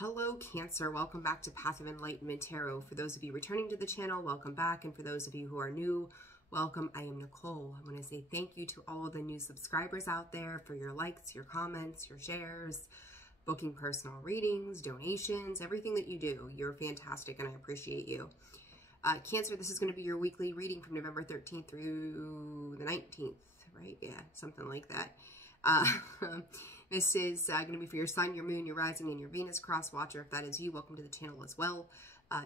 Hello, Cancer. Welcome back to Path of Enlightenment Tarot. For those of you returning to the channel, welcome back. And for those of you who are new, welcome. I am Nicole. I want to say thank you to all of the new subscribers out there for your likes, your comments, your shares, booking personal readings, donations, everything that you do. You're fantastic and I appreciate you. Cancer, this is going to be your weekly reading from November 13th through the 19th, right? Yeah, something like that. This is going to be for your sun, your moon, your rising, and your Venus cross watcher. If that is you, welcome to the channel as well.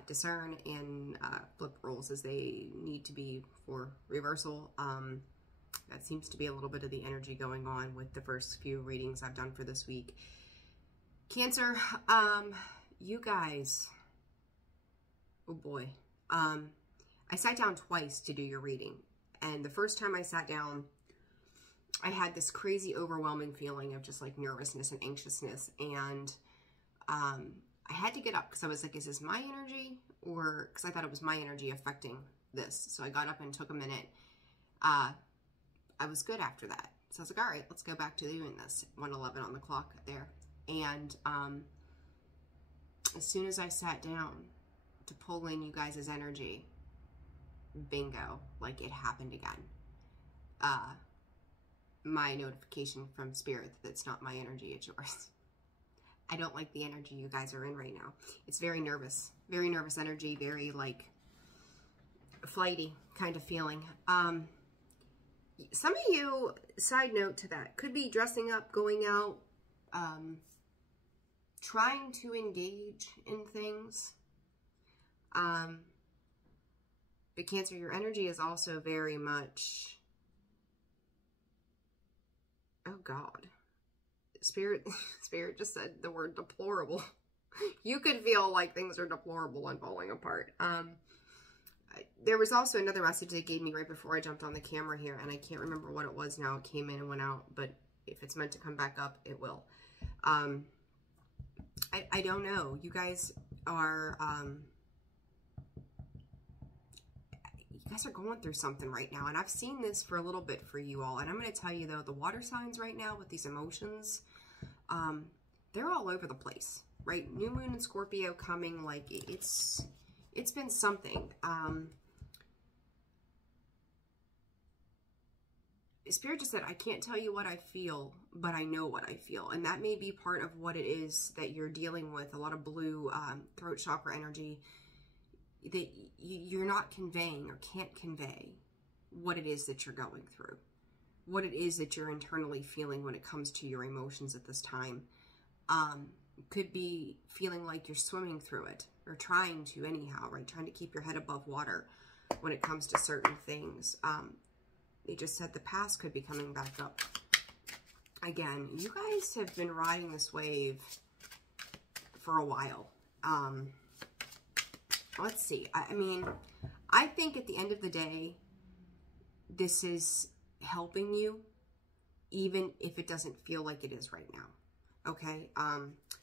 Discern and flip roles as they need to be for reversal. That seems to be a little bit of the energy going on with the first few readings I've done for this week. Cancer, you guys, oh boy. I sat down twice to do your reading. And the first time I sat down, I had this crazy overwhelming feeling of just like nervousness and anxiousness. And I had to get up because I was like, is this my energy? Or because I thought it was my energy affecting this. So I got up and took a minute. I was good after that. So I was like, all right, let's go back to doing this. 1:11 on the clock there. And as soon as I sat down to pull in you guys' energy, bingo, like it happened again. My notification from Spirit that it's not my energy, it's yours. I don't like the energy you guys are in right now. It's very nervous energy, very like flighty kind of feeling. Some of you, side note to that, could be dressing up, going out, trying to engage in things. But Cancer, your energy is also very much, oh God, Spirit just said the word deplorable. You could feel like things are deplorable and falling apart. There was also another message they gave me right before I jumped on the camera here, and I can't remember what it was now. It came in and went out, but if it's meant to come back up, it will. I don't know. You guys are, going through something right now, and I've seen this for a little bit for you all, and I'm going to tell you though, the water signs right now with these emotions, they're all over the place, right? New moon and Scorpio coming, like it's been something. Spirit just said, I can't tell you what I feel, but I know what I feel, and that may be part of what it is that you're dealing with. A lot of blue throat chakra energy, that you're not conveying or can't convey what it is that you're going through, what it is that you're internally feeling when it comes to your emotions at this time. Could be feeling like you're swimming through it, or trying to anyhow, right? Trying to keep your head above water when it comes to certain things. They just said the past could be coming back up again. You guys have been riding this wave for a while. Let's see. I mean, I think at the end of the day, this is helping you, even if it doesn't feel like it is right now. Okay.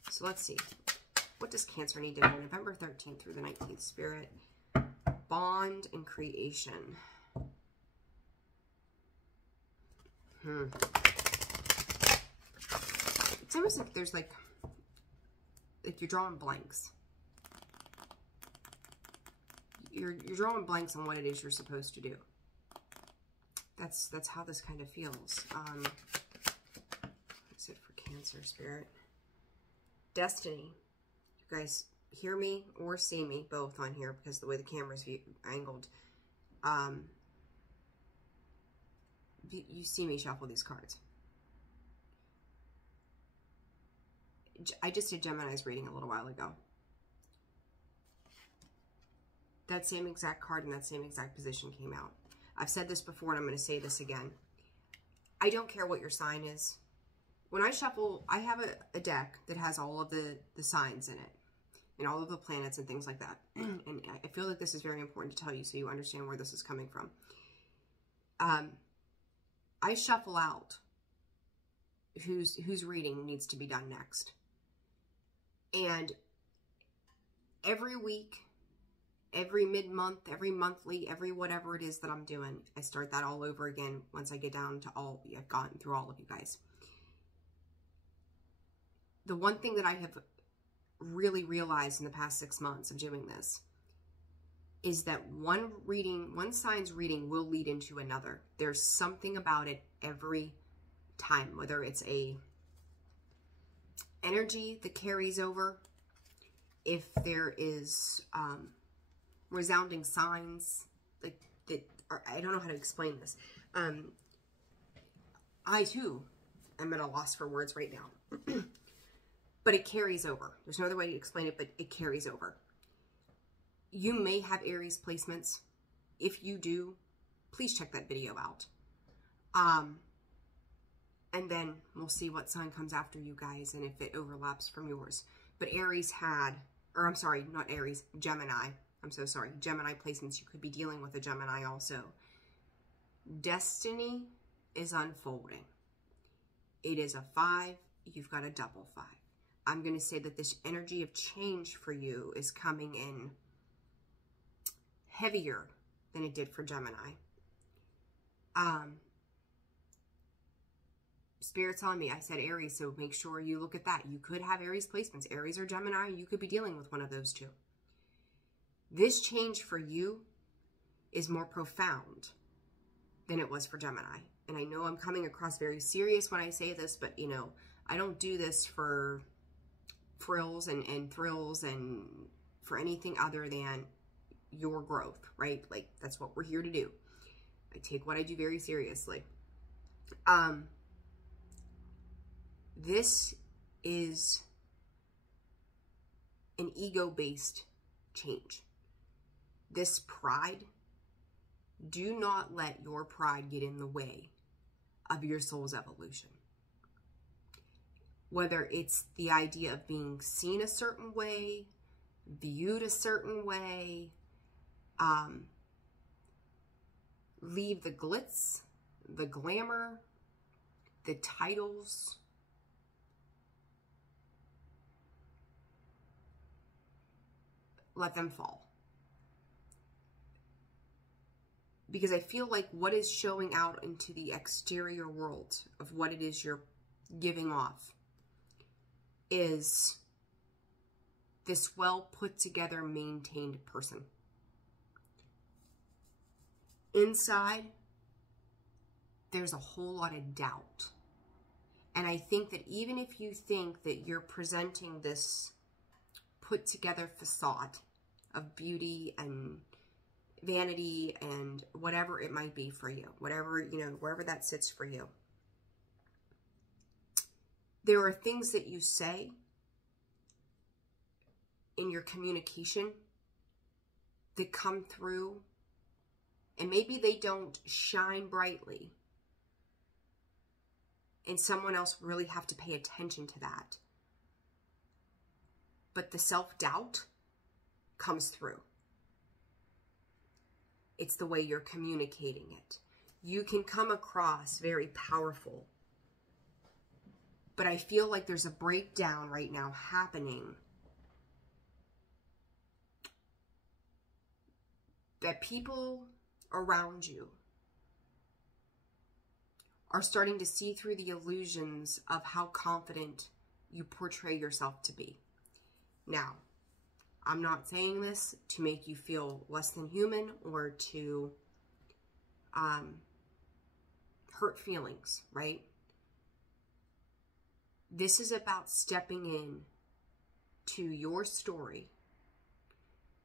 So let's see. What does Cancer need to know? November 13th through the 19th, Spirit. Bond and creation. It's almost like there's like you're drawing blanks. You're drawing blanks on what it is you're supposed to do. That's how this kind of feels. What's it for Cancer, Spirit? Destiny. You guys hear me or see me both on here because of the way the camera's angled. You see me shuffle these cards. I just did Gemini's reading a little while ago. That same exact card in that same exact position came out. I've said this before and I'm going to say this again. I don't care what your sign is. When I shuffle, I have a deck that has all of the signs in it and all of the planets and things like that. And I feel like this is very important to tell you so you understand where this is coming from. I shuffle out whose reading needs to be done next. And every week, every mid-month, every monthly, every whatever it is that I'm doing, I start that all over again once I get down to all, I've gotten through all of you guys. The one thing that I have really realized in the past 6 months of doing this is that one sign's reading will lead into another. There's something about it every time, whether it's a energy that carries over, if there is resounding signs, like that, I don't know how to explain this. I too am at a loss for words right now. But it carries over. There's no other way to explain it, but it carries over. You may have Aries placements. If you do, please check that video out. And then we'll see what sign comes after you guys and if it overlaps from yours. But Aries had, or I'm sorry, not Aries, Gemini. I'm so sorry. Gemini placements. You could be dealing with a Gemini also. Destiny is unfolding. It is a 5. You've got a double 5. I'm going to say that this energy of change for you is coming in heavier than it did for Gemini. Spirit's on me. I said Aries, so make sure you look at that. You could have Aries placements. Aries or Gemini, you could be dealing with one of those two. This change for you is more profound than it was for Gemini. And I know I'm coming across very serious when I say this, but, you know, I don't do this for frills and thrills and for anything other than your growth, right? Like, that's what we're here to do. I take what I do very seriously. This is an ego-based change. This pride, do not let your pride get in the way of your soul's evolution. Whether it's the idea of being seen a certain way, viewed a certain way, leave the glitz, the glamour, the titles. Let them fall. Because I feel like what is showing out into the exterior world of what it is you're giving off is this well put together, maintained person. Inside, there's a whole lot of doubt. And I think that even if you think that you're presenting this put together facade of beauty and vanity and whatever it might be for you, whatever, you know, wherever that sits for you, there are things that you say in your communication that come through, and maybe they don't shine brightly, and someone else really have to pay attention to that. But the self-doubt comes through. It's the way you're communicating it. You can come across very powerful, but I feel like there's a breakdown right now happening that people around you are starting to see through the illusions of how confident you portray yourself to be. Now, I'm not saying this to make you feel less than human or to hurt feelings, right? This is about stepping in to your story,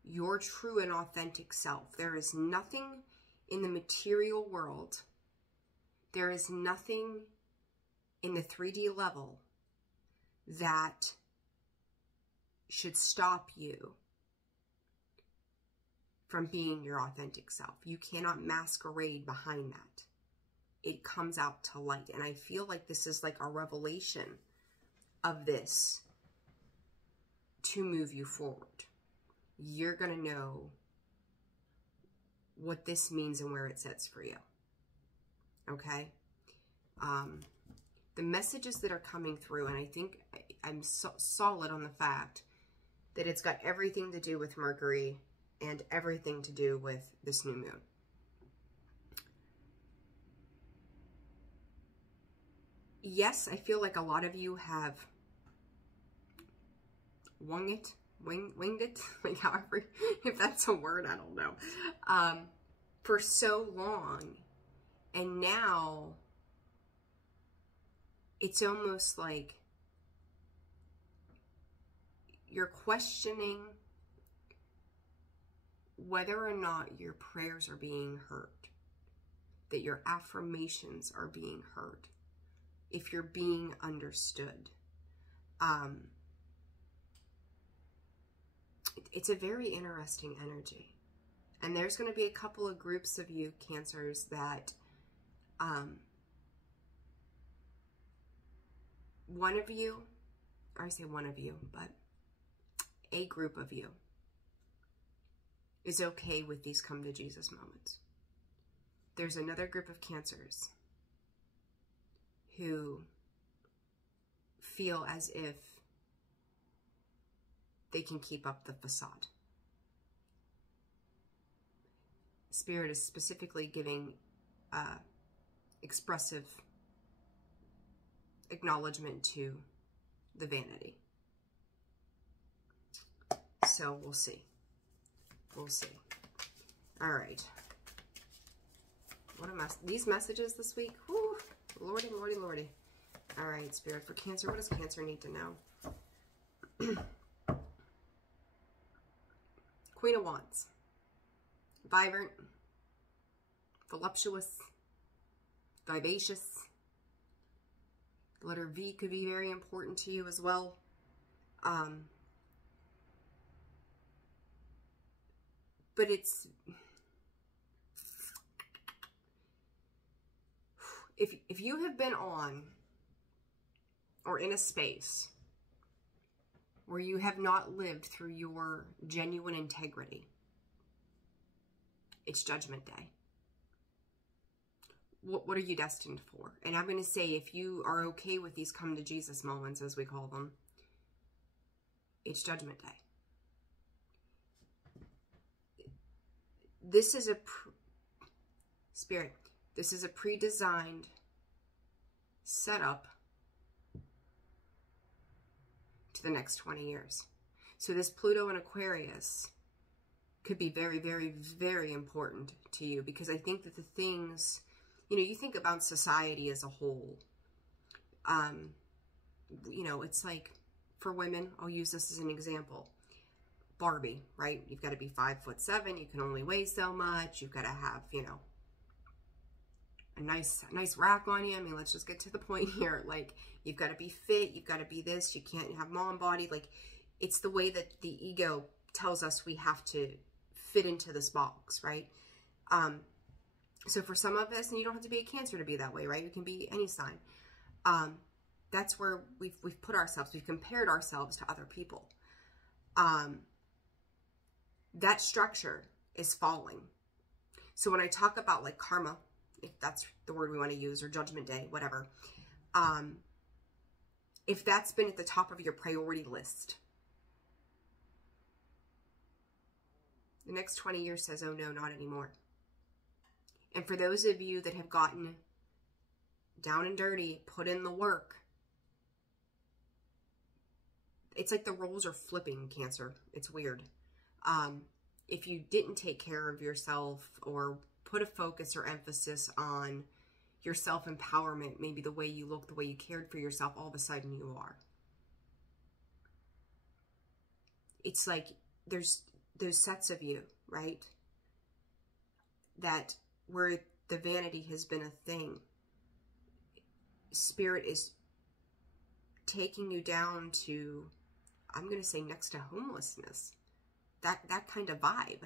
your true and authentic self. There is nothing in the material world, there is nothing in the 3D level that should stop you from being your authentic self. You cannot masquerade behind that. It comes out to light. And I feel like this is like a revelation of this to move you forward. You're going to know what this means and where it sets for you. Okay? The messages that are coming through, and I think I'm solid on the fact that it's got everything to do with Mercury and everything to do with this new moon. Yes, I feel like a lot of you have winged it, like however, if that's a word, I don't know, for so long. And now it's almost like you're questioning whether or not your prayers are being heard, that your affirmations are being heard, if you're being understood. It's a very interesting energy. And there's going to be a couple of groups of you, Cancers, that one of you, or I say one of you, but a group of you is okay with these come to Jesus moments. There's another group of Cancers who feel as if they can keep up the facade. Spirit is specifically giving expressive acknowledgement to the vanity. So we'll see. We'll see. All right. What am I? These messages this week? Whew, lordy, lordy, lordy. All right, Spirit, for Cancer, what does Cancer need to know? Queen of Wands. Vibrant, voluptuous, vivacious. The letter V could be very important to you as well. But it's, if you have been on or in a space where you have not lived through your genuine integrity, it's Judgment Day. What are you destined for? And I'm going to say, if you are okay with these come to Jesus moments, as we call them, it's Judgment Day. This is a Spirit. This is a pre-designed setup to the next 20 years. So this Pluto and Aquarius could be very, very, very important to you, because I think that the things, you know, you think about society as a whole, you know, it's like for women, I'll use this as an example. Barbie, right? You've got to be 5'7", you can only weigh so much, you've got to have, you know, a nice rack on you. I mean, let's just get to the point here. Like, you've got to be fit, you've got to be this, you can't have mom body. Like, it's the way that the ego tells us we have to fit into this box, right? So for some of us, and you don't have to be a Cancer to be that way, right? You can be any sign. That's where we've put ourselves, we've compared ourselves to other people. That structure is falling. So when I talk about like karma, if that's the word we want to use, or Judgment Day, whatever, if that's been at the top of your priority list, the next 20 years says, oh no, not anymore. And for those of you that have gotten down and dirty, put in the work, it's like the roles are flipping, Cancer. It's weird. If you didn't take care of yourself or put a focus or emphasis on your self-empowerment, maybe the way you look, the way you cared for yourself, all of a sudden you are. It's like there's those sets of you, right? That where the vanity has been a thing, Spirit is taking you down to, I'm going to say, next to homelessness. That kind of vibe.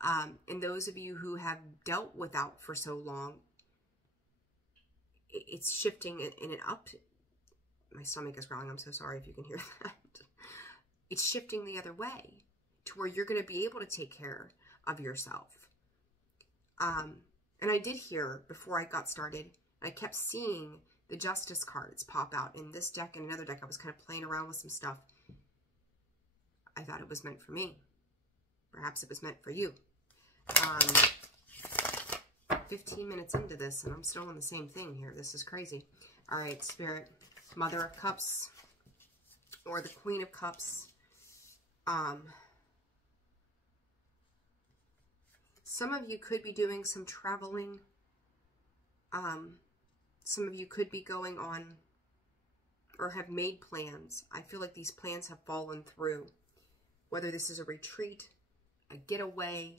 And those of you who have dealt without for so long, it's shifting in an up. My stomach is growling. I'm so sorry if you can hear that. It's shifting the other way to where you're going to be able to take care of yourself. And I did hear before I got started, I kept seeing the Justice cards pop out in this deck and another deck. I was kind of playing around with some stuff. I thought it was meant for me. Perhaps it was meant for you. 15 minutes into this, and I'm still on the same thing here. This is crazy. All right, Spirit. Mother of Cups. or the Queen of Cups. Some of you could be doing some traveling. Some of you could be going on or have made plans. I feel like these plans have fallen through. Whether this is a retreat, a getaway,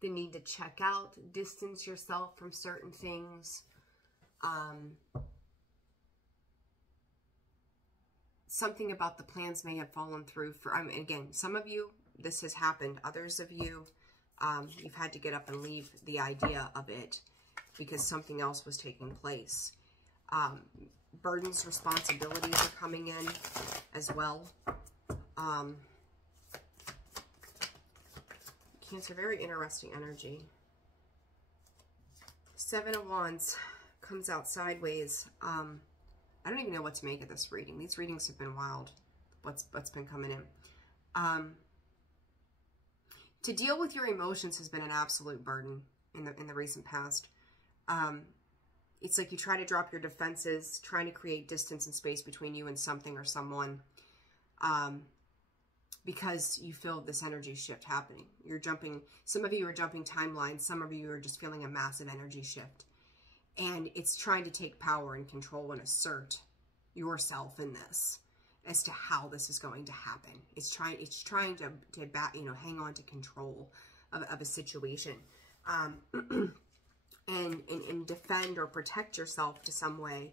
the need to check out, distance yourself from certain things. Something about the plans may have fallen through for, again, some of you, this has happened. Others of you, you've had to get up and leave the idea of it because something else was taking place. Burdens, responsibilities are coming in as well. Cancer, very interesting energy. Seven of Wands comes out sideways. I don't even know what to make of this reading. These readings have been wild. What's been coming in. To deal with your emotions has been an absolute burden in the recent past. It's like you try to drop your defenses, trying to create distance and space between you and something or someone, because you feel this energy shift happening. You're jumping, some of you are jumping timelines, some of you are just feeling a massive energy shift. And it's trying to take power and control and assert yourself in this as to how this is going to happen. It's trying to hang on to control of a situation. And defend or protect yourself to some way.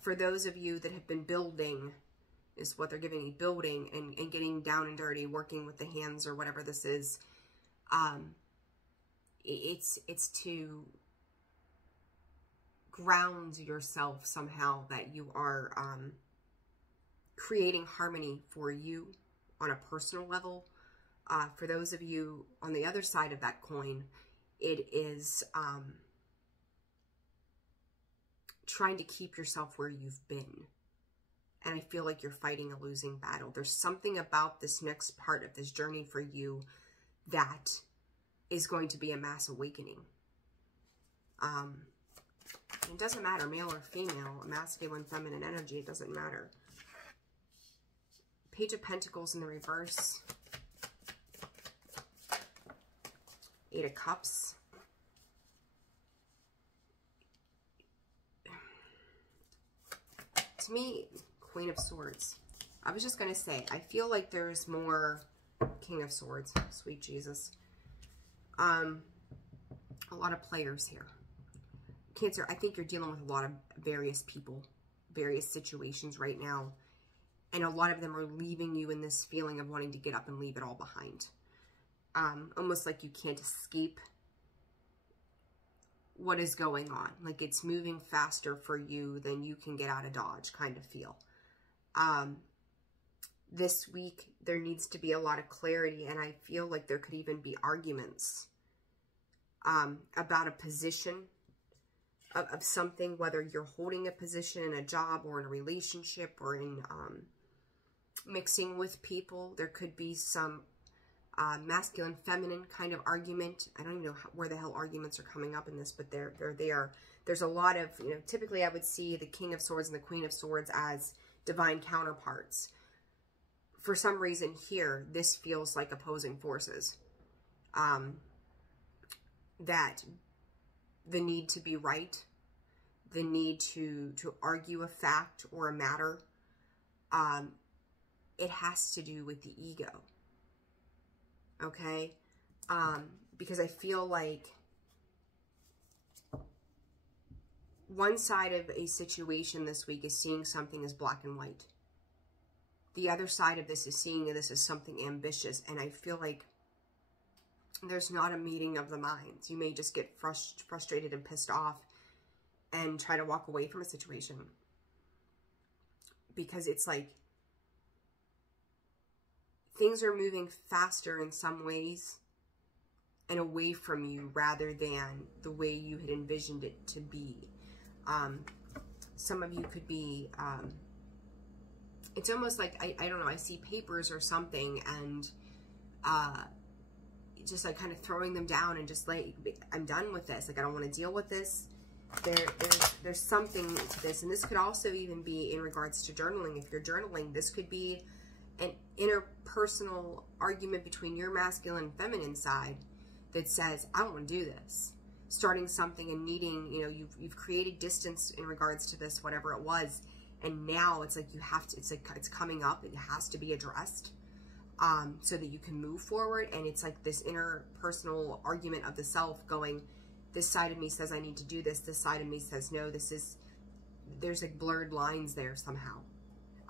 For those of you that have been building, is what they're giving me, building and getting down and dirty, working with the hands or whatever this is, it's to ground yourself somehow, that you are creating harmony for you on a personal level. For those of you on the other side of that coin, it is trying to keep yourself where you've been. And I feel like you're fighting a losing battle. There's something about this next part of this journey for you that is going to be a mass awakening. It doesn't matter, male or female, masculine, feminine energy, it doesn't matter. Page of Pentacles in the reverse. Eight of Cups. To me, Queen of Swords. I was just going to say, I feel like there's more King of Swords. Sweet Jesus. A lot of players here. Cancer, I think you're dealing with a lot of various people, various situations right now. And a lot of them are leaving you in this feeling of wanting to get up and leave it all behind. Almost like you can't escape what is going on. Like it's moving faster for you than you can get out of Dodge, kind of feel. This week, there needs to be a lot of clarity, and I feel like there could even be arguments about a position of something, whether you're holding a position in a job or in a relationship or in mixing with people. There could be some masculine, feminine kind of argument. I don't even know where the hell arguments are coming up in this, but they're there. There's a lot of, typically I would see the King of Swords and the Queen of Swords as divine counterparts. For some reason here, this feels like opposing forces. That the need to be right, the need to argue a fact or a matter, it has to do with the ego. Okay? Because I feel like one side of a situation this week is seeing something as black and white. The other side of this is seeing this as something ambitious, and I feel like there's not a meeting of the minds. You may just get frustrated and pissed off and try to walk away from a situation. Because it's like things are moving faster in some ways and away from you rather than the way you had envisioned it to be. Some of you could be, it's almost like, I don't know, I see papers or something and just like kind of throwing them down and just like, I'm done with this. Like, I don't want to deal with this. There's something to this, and this could also even be in regards to journaling. If you're journaling, this could be an interpersonal argument between your masculine and feminine side that says, I don't want to do this. Starting something and needing, you know, you've created distance in regards to this, whatever it was, and now it's like you have to, it's like it's coming up, it has to be addressed, so that you can move forward. And it's like this interpersonal argument of the self going, this side of me says I need to do this, this side of me says no. There's like blurred lines there somehow.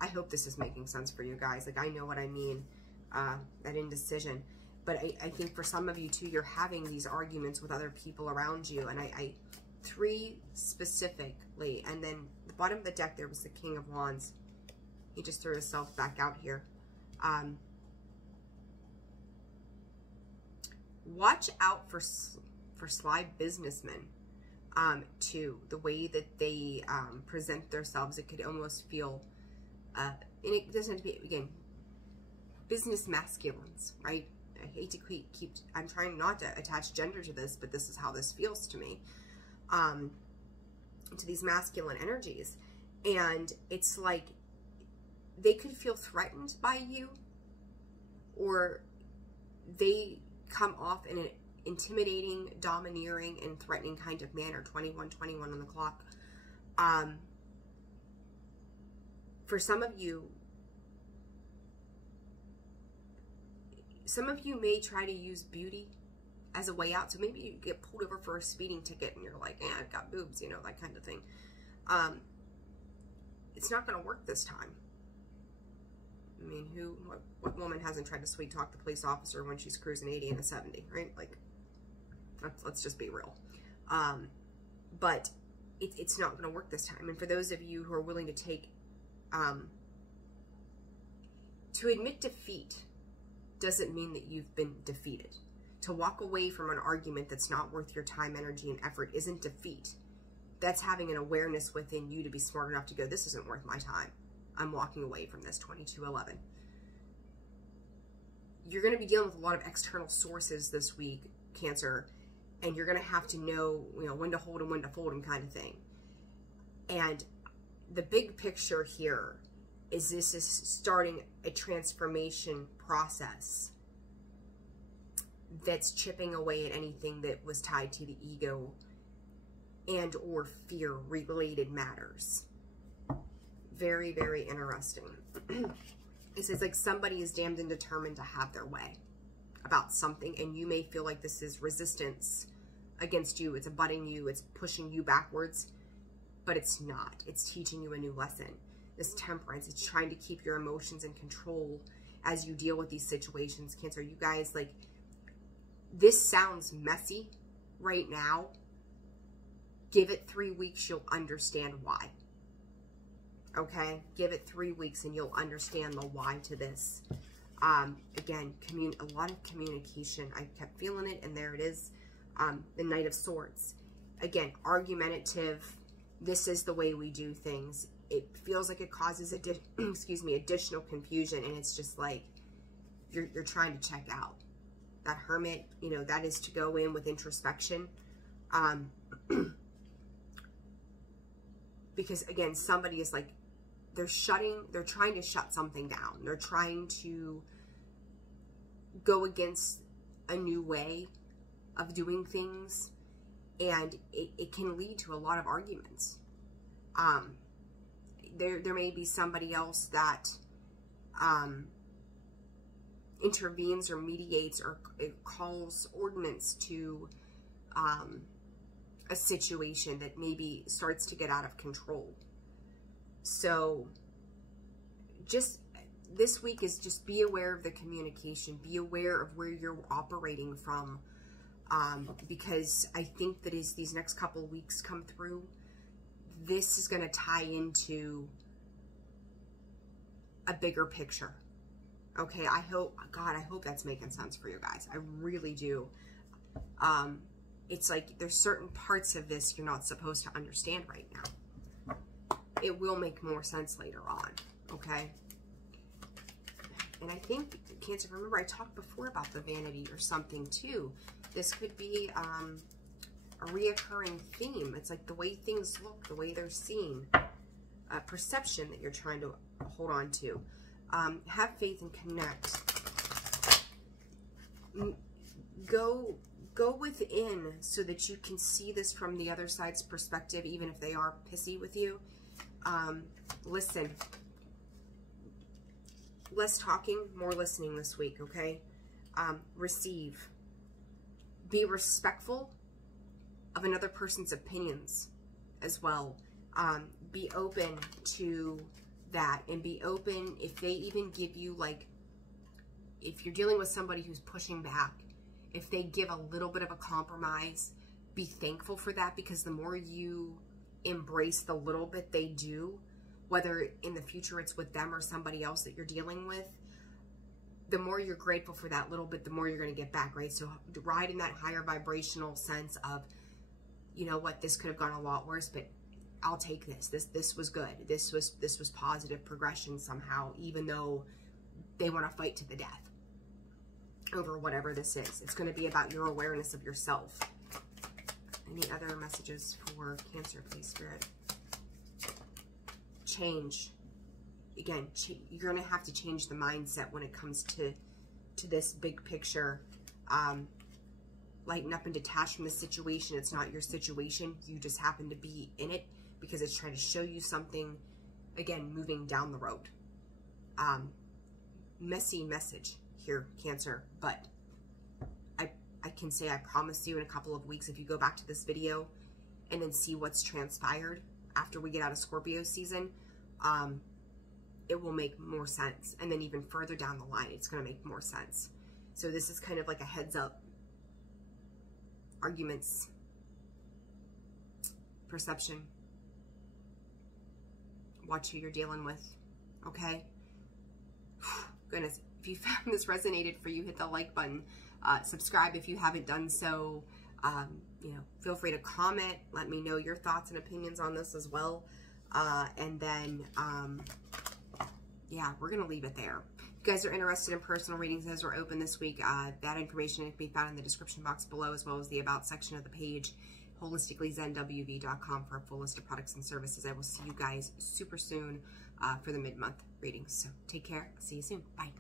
I hope this is making sense for you guys. Like, I know what I mean, that indecision. But I think for some of you too, you're having these arguments with other people around you. And I 3 specifically, and then the bottom of the deck there was the King of Wands. He just threw himself back out here. Watch out for sly businessmen, too. The way that they present themselves, it could almost feel, and it doesn't have to be, again, business masculines, right? I hate to keep, I'm trying not to attach gender to this, but this is how this feels to me, to these masculine energies. And it's like they could feel threatened by you, or they come off in an intimidating, domineering, and threatening kind of manner. 21:21 on the clock. For some of you may try to use beauty as a way out. So maybe you get pulled over for a speeding ticket and you're like, yeah, I've got boobs, you know, that kind of thing. It's not going to work this time. I mean, what woman hasn't tried to sweet talk the police officer when she's cruising 80 and a 70, right? Like, let's just be real. But it's not going to work this time. And for those of you who are willing to take, to admit defeat doesn't mean that you've been defeated. To walk away from an argument that's not worth your time, energy, and effort isn't defeat. That's having an awareness within you to be smart enough to go, this isn't worth my time. I'm walking away from this. 22:11. You're going to be dealing with a lot of external sources this week, Cancer, and you're going to have to know, you know, when to hold and when to fold them, kind of thing. And the big picture here is this is starting a transformation process that's chipping away at anything that was tied to the ego and or fear related matters. Very, very interesting. It says like somebody is damned and determined to have their way about something, and you may feel like this is resistance against you. It's abutting you. It's pushing you backwards, but it's not. It's teaching you a new lesson. This temperance, it's trying to keep your emotions in control as you deal with these situations. Cancer, you guys, like, this sounds messy right now. Give it 3 weeks, you'll understand why. Okay? Give it 3 weeks and you'll understand the why to this. Again, a lot of communication. I kept feeling it, and there it is. The Knight of Swords. Again, argumentative. This is the way we do things. It feels like it causes additional confusion, and it's just like you're trying to check out. That Hermit, you know, that is to go in with introspection. Because again, somebody is like, they're trying to shut something down. They're trying to go against a new way of doing things, and it can lead to a lot of arguments. There may be somebody else that intervenes or mediates or calls ordinance to a situation that maybe starts to get out of control. So just this week is just be aware of the communication, be aware of where you're operating from, because I think that as these next couple of weeks come through, this is going to tie into a bigger picture. Okay, I hope that's making sense for you guys. I really do. It's like there's certain parts of this you're not supposed to understand right now. It will make more sense later on, okay? And I think, Cancer, remember I talked before about the vanity or something too. This could be a reoccurring theme. It's like the way things look, the way they're seen, a perception that you're trying to hold on to. Have faith and connect. Go within so that you can see this from the other side's perspective, even if they are pissy with you. Listen. Less talking, more listening this week, okay? Receive. Be respectful of another person's opinions as well. Be open to that, and be open if they even give you, like, if you're dealing with somebody who's pushing back, if they give a little bit of a compromise, be thankful for that, because the more you embrace the little bit they do, whether in the future it's with them or somebody else that you're dealing with, the more you're grateful for that little bit, the more you're going to get back, right? So ride in that higher vibrational sense of, you know what, this could have gone a lot worse, but I'll take this. This was good. This was positive progression somehow, even though they want to fight to the death over whatever this is. It's going to be about your awareness of yourself. Any other messages for Cancer, please, Spirit? Change. Again, you're going to have to change the mindset when it comes to this big picture. Lighten up and detach from the situation. It's not your situation. You just happen to be in it because it's trying to show you something, again, moving down the road. Messy message here, Cancer, but I can say, I promise you, in a couple of weeks, if you go back to this video and then see what's transpired after we get out of Scorpio season, it will make more sense. And then even further down the line, it's going to make more sense. So this is kind of like a heads up. Arguments. Perception. Watch who you're dealing with. Okay? Goodness. If you found this resonated for you, hit the like button. Subscribe if you haven't done so. You know, feel free to comment. Let me know your thoughts and opinions on this as well. And then, yeah, we're going to leave it there. If you guys are interested in personal readings as we're open this week, that information can be found in the description box below, as well as the About section of the page, holisticallyzenwv.com, for a full list of products and services. I will see you guys super soon for the mid-month readings. So take care. See you soon. Bye.